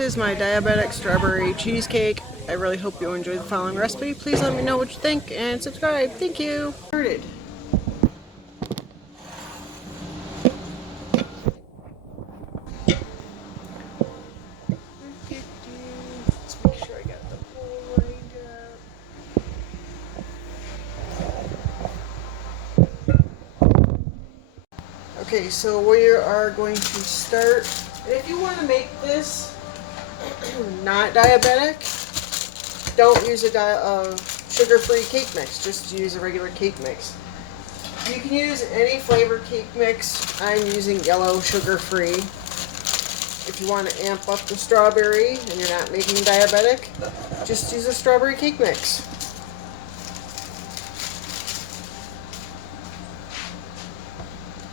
is my diabetic strawberry cheesecake. I really hope you enjoy the following recipe. Please let me know what you think and subscribe. Thank you. Started. Let's make sure I got the bowl lined up. Okay, so we are going to start. And if you want to make this not diabetic, don't use a sugar-free cake mix. Just use a regular cake mix. You can use any flavored cake mix. I'm using yellow sugar-free. If you want to amp up the strawberry and you're not making diabetic, just use a strawberry cake mix.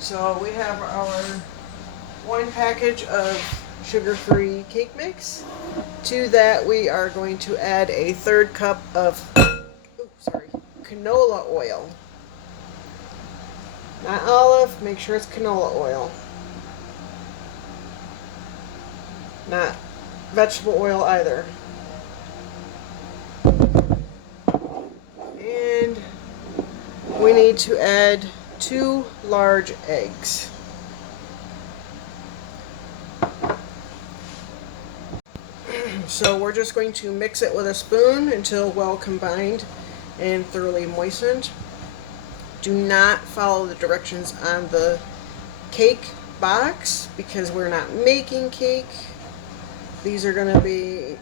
So we have our one package of sugar-free cake mix. To that we are going to add a third cup of canola oil. Not olive, make sure it's canola oil. Not vegetable oil either. And we need to add 2 large eggs. So we're just going to mix it with a spoon until well combined and thoroughly moistened. Do not follow the directions on the cake box because we're not making cake. These are going to be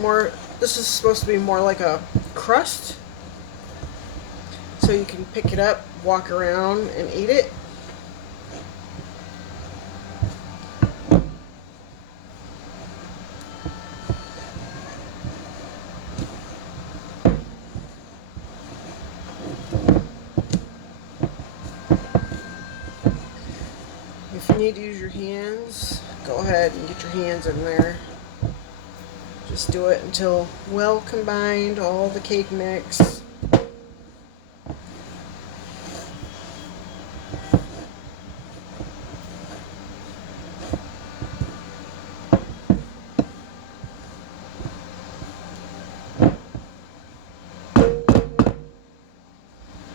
more, this is supposed to be more like a crust. So you can pick it up, walk around, and eat it. If you need to use your hands, go ahead and get your hands in there. Just do it until well combined, all the cake mix. I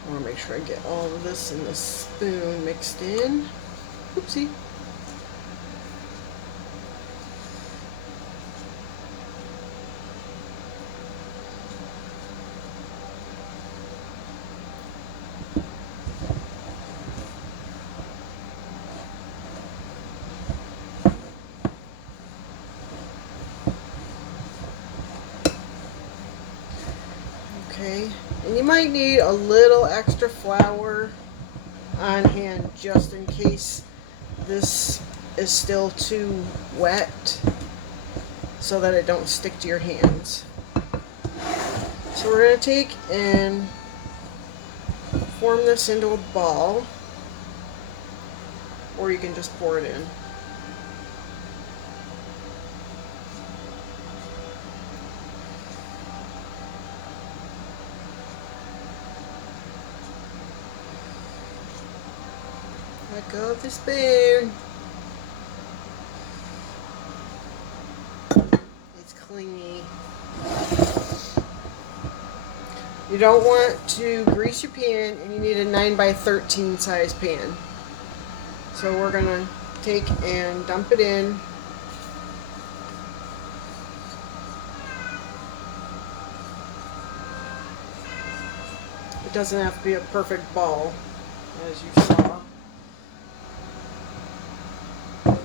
want to make sure I get all of this in the spoon mixed in. Oopsie. Okay, and you might need a little extra flour on hand just in case this is still too wet so that it don't stick to your hands. So we're going to take and form this into a ball, or you can just pour it in. Let go of the spoon. It's clingy. You don't want to grease your pan, and you need a 9x13 size pan. So we're going to take and dump it in. It doesn't have to be a perfect ball, as you saw. I'm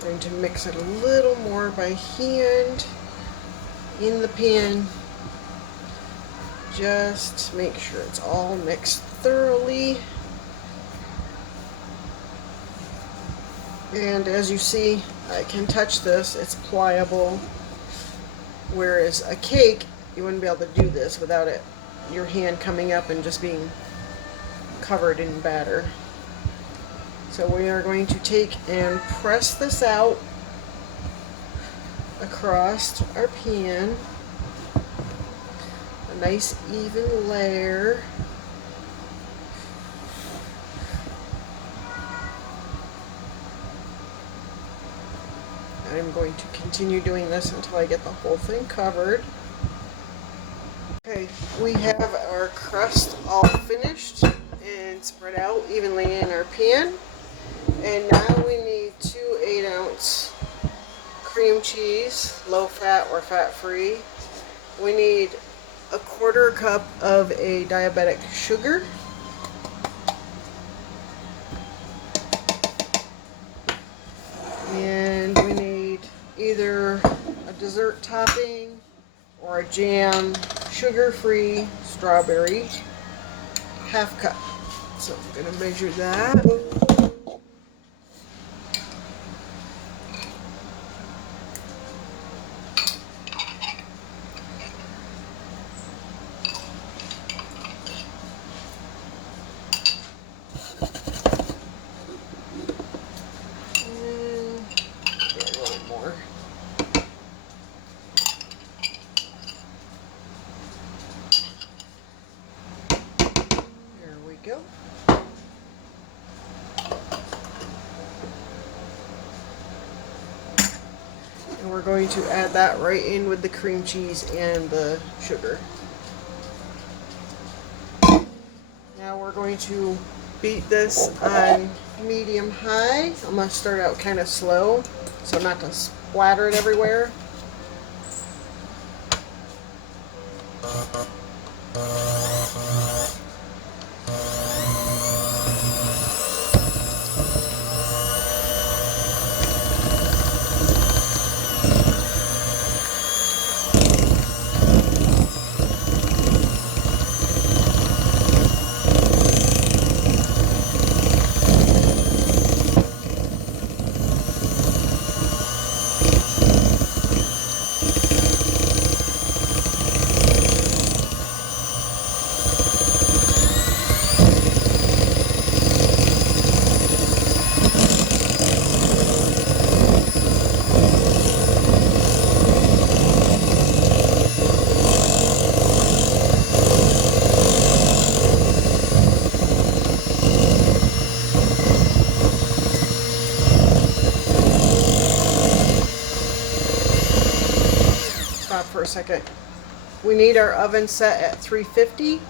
going to mix it a little more by hand in the pan. Just make sure it's all mixed thoroughly. And as you see, I can touch this, it's pliable. Whereas a cake, you wouldn't be able to do this without your hand coming up and just being covered in batter. So we are going to take and press this out across our pan. A nice even layer. I'm going to continue doing this until I get the whole thing covered. Okay, we have our crust all finished and spread out evenly in our pan. And now we need 2 8-ounce cream cheese, low fat or fat free. We need a 1/4 cup of a diabetic sugar. And we need either a dessert topping or a jam, sugar-free strawberry, 1/2 cup. So I'm going to measure that. Go. And we're going to add that right in with the cream cheese and the sugar. Now we're going to beat this on medium high. I'm going to start out kind of slow so not to splatter it everywhere. For a second. We need our oven set at 350.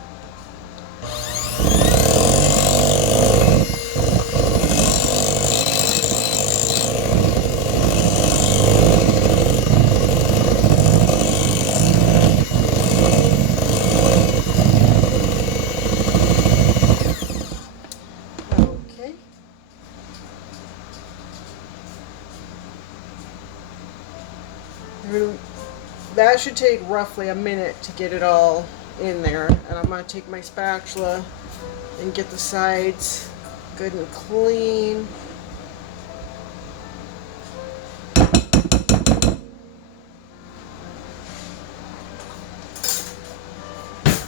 Okay. That should take roughly a minute to get it all in there. And I'm going to take my spatula and get the sides good and clean.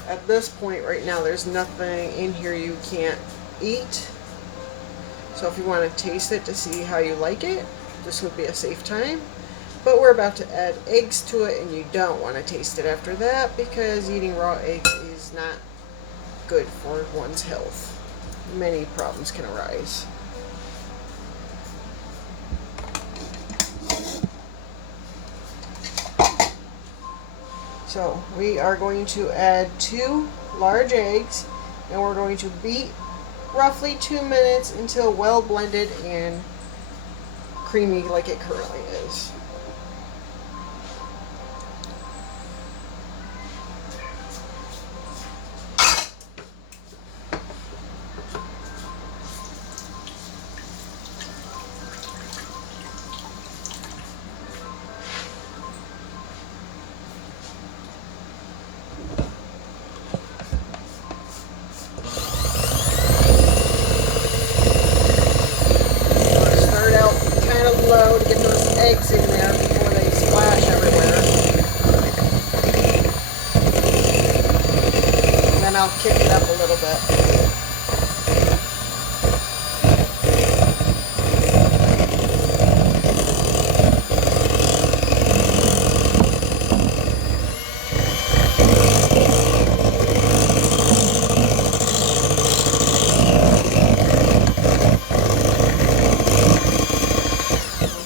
At this point right now, there's nothing in here you can't eat. So if you want to taste it to see how you like it, this would be a safe time. But we're about to add eggs to it, and you don't want to taste it after that because eating raw eggs is not good for one's health. Many problems can arise. So we are going to add 2 large eggs, and we're going to beat roughly 2 minutes until well blended and creamy like it currently is. Low to get those eggs in there before they splash everywhere. And then I'll kick it up a little bit.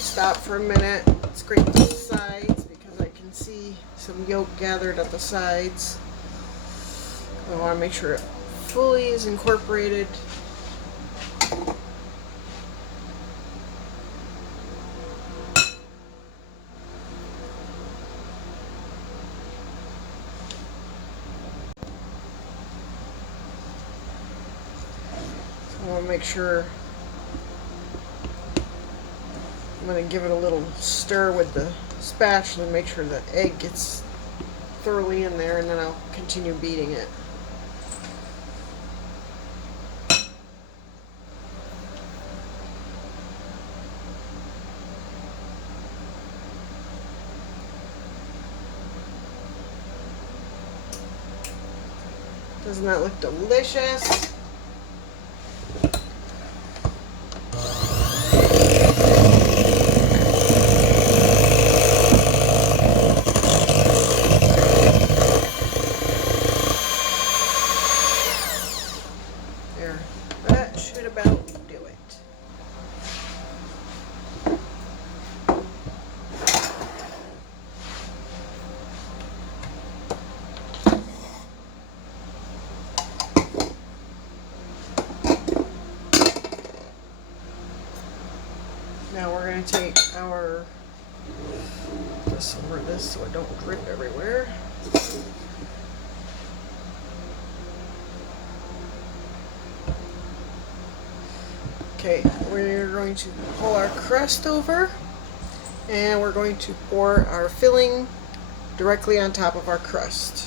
Stop for a minute. scrape the sides because I can see some yolk gathered at the sides. I want to make sure it fully is incorporated. I want to make sure. I'm going to give it a little stir with the spatula and make sure the egg gets thoroughly in there, and then I'll continue beating it. Doesn't that look delicious? There, that should about do it. Now we're going to take our, this over this so it don't drip everywhere. Okay, we're going to pull our crust over, and we're going to pour our filling directly on top of our crust.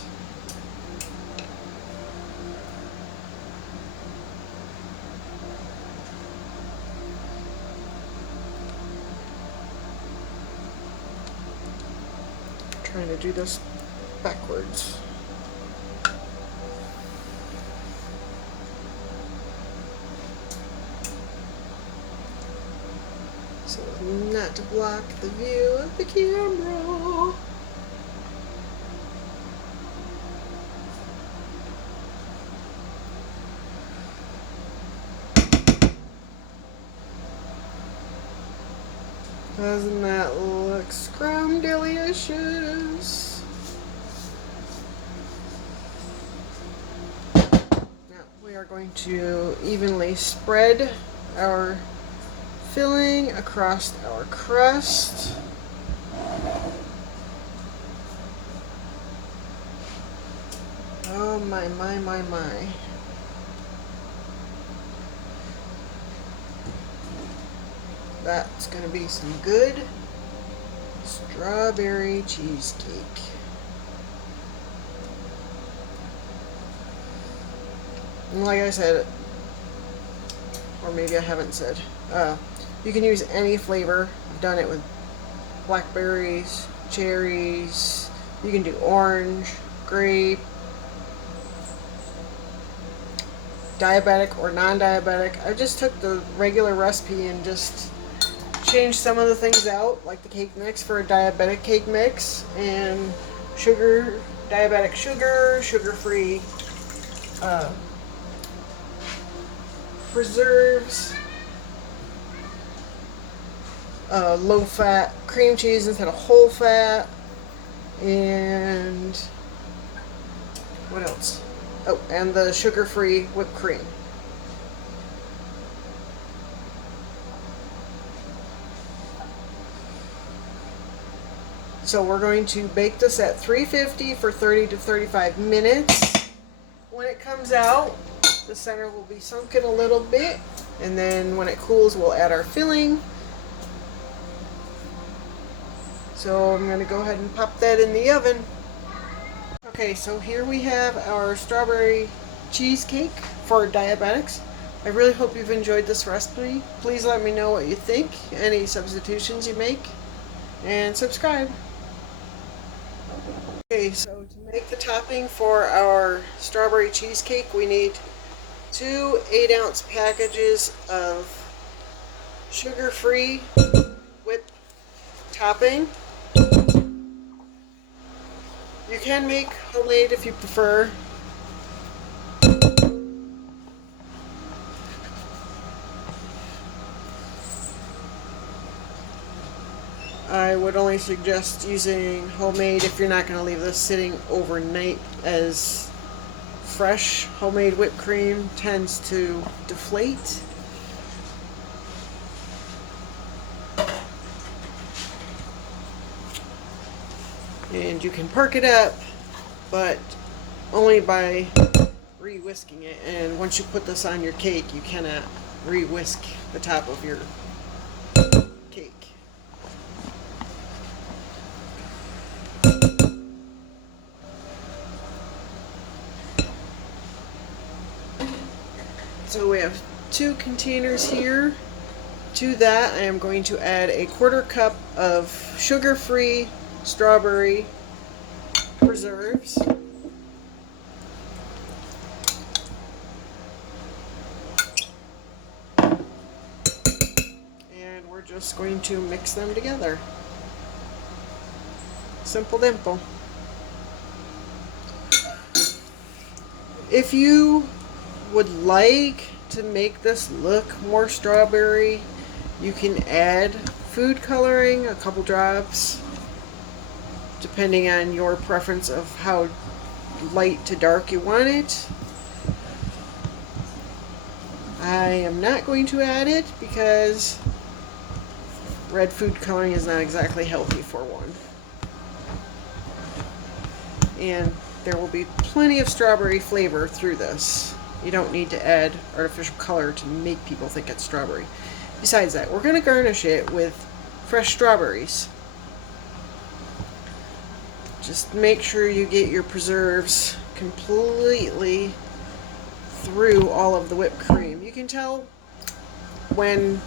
Trying to do this backwards. So as not to block the view of the camera. Doesn't that look scrumdiddlyicious? Now we are going to evenly spread our filling across our crust. Oh my, my, my, my. That's going to be some good strawberry cheesecake. And like I said, or maybe I haven't said, you can use any flavor. I've done it with blackberries, cherries, you can do orange, grape, diabetic or non-diabetic. I just took the regular recipe and just changed some of the things out, like the cake mix for a diabetic cake mix, and sugar, diabetic sugar, sugar-free preserves, low-fat cream cheese instead of whole fat, and what else? Oh, and the sugar-free whipped cream. So we're going to bake this at 350 for 30 to 35 minutes. When it comes out, the center will be sunken a little bit, and then when it cools, we'll add our filling. So I'm going to go ahead and pop that in the oven. Okay, so here we have our strawberry cheesecake for diabetics. I really hope you've enjoyed this recipe. Please let me know what you think, any substitutions you make, and subscribe. Okay, so to make the topping for our strawberry cheesecake, we need 2 8-ounce packages of sugar-free whipped topping. You can make homemade if you prefer. I I would only suggest using homemade if you're not going to leave this sitting overnight, as fresh homemade whipped cream tends to deflate. And you can perk it up, but only by re-whisking it. And once you put this on your cake, you cannot re-whisk the top of your cake. So we have 2 containers here. To that, I am going to add a 1/4 cup of sugar-free strawberry preserves. And we're just going to mix them together. Simple dimple. If you would like to make this look more strawberry, you can add food coloring, a couple drops, depending on your preference of how light to dark you want it. I am not going to add it because red food coloring is not exactly healthy for one. And there will be plenty of strawberry flavor through this. You don't need to add artificial color to make people think it's strawberry. Besides that, we're going to garnish it with fresh strawberries. Just make sure you get your preserves completely through all of the whipped cream. You can tell when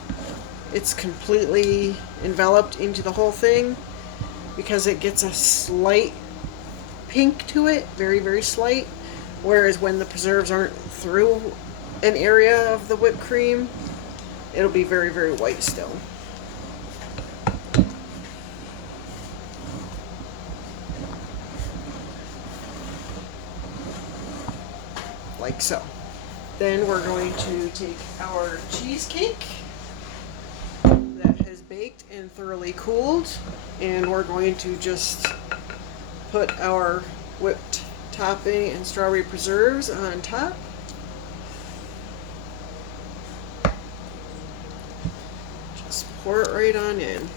it's completely enveloped into the whole thing because it gets a slight pink to it, very, very slight. Whereas when the preserves aren't through an area of the whipped cream, it'll be very, very white still. Like so. Then we're going to take our cheesecake that has baked and thoroughly cooled, and we're going to just put our whipped topping and strawberry preserves on top. Just pour it right on in.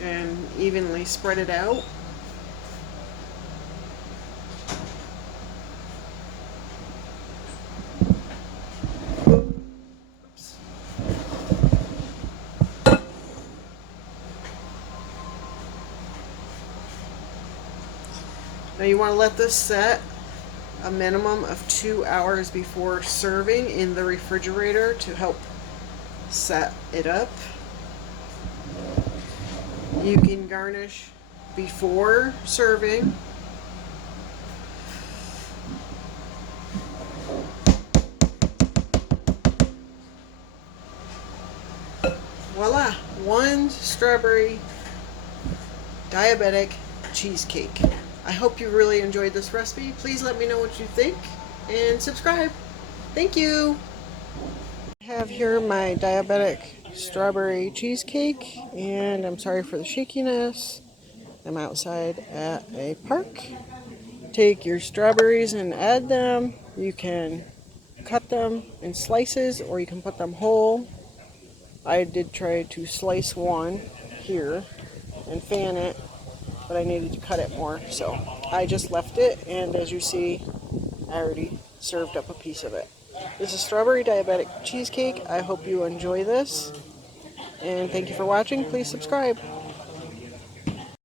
And evenly spread it out. Oops. Now you want to let this set a minimum of 2 hours before serving in the refrigerator to help set it up. You can garnish before serving. Voila! 1 strawberry diabetic cheesecake. I hope you really enjoyed this recipe. Please let me know what you think and subscribe. Thank you! I have here my diabetic strawberry cheesecake, and I'm sorry for the shakiness. I'm outside at a park. Take your strawberries and add them. You can cut them in slices or you can put them whole. I did try to slice one here and fan it, but I needed to cut it more, so I just left it, and as you see, I already served up a piece of it. This is strawberry diabetic cheesecake. I hope you enjoy this, and thank you for watching. Please subscribe.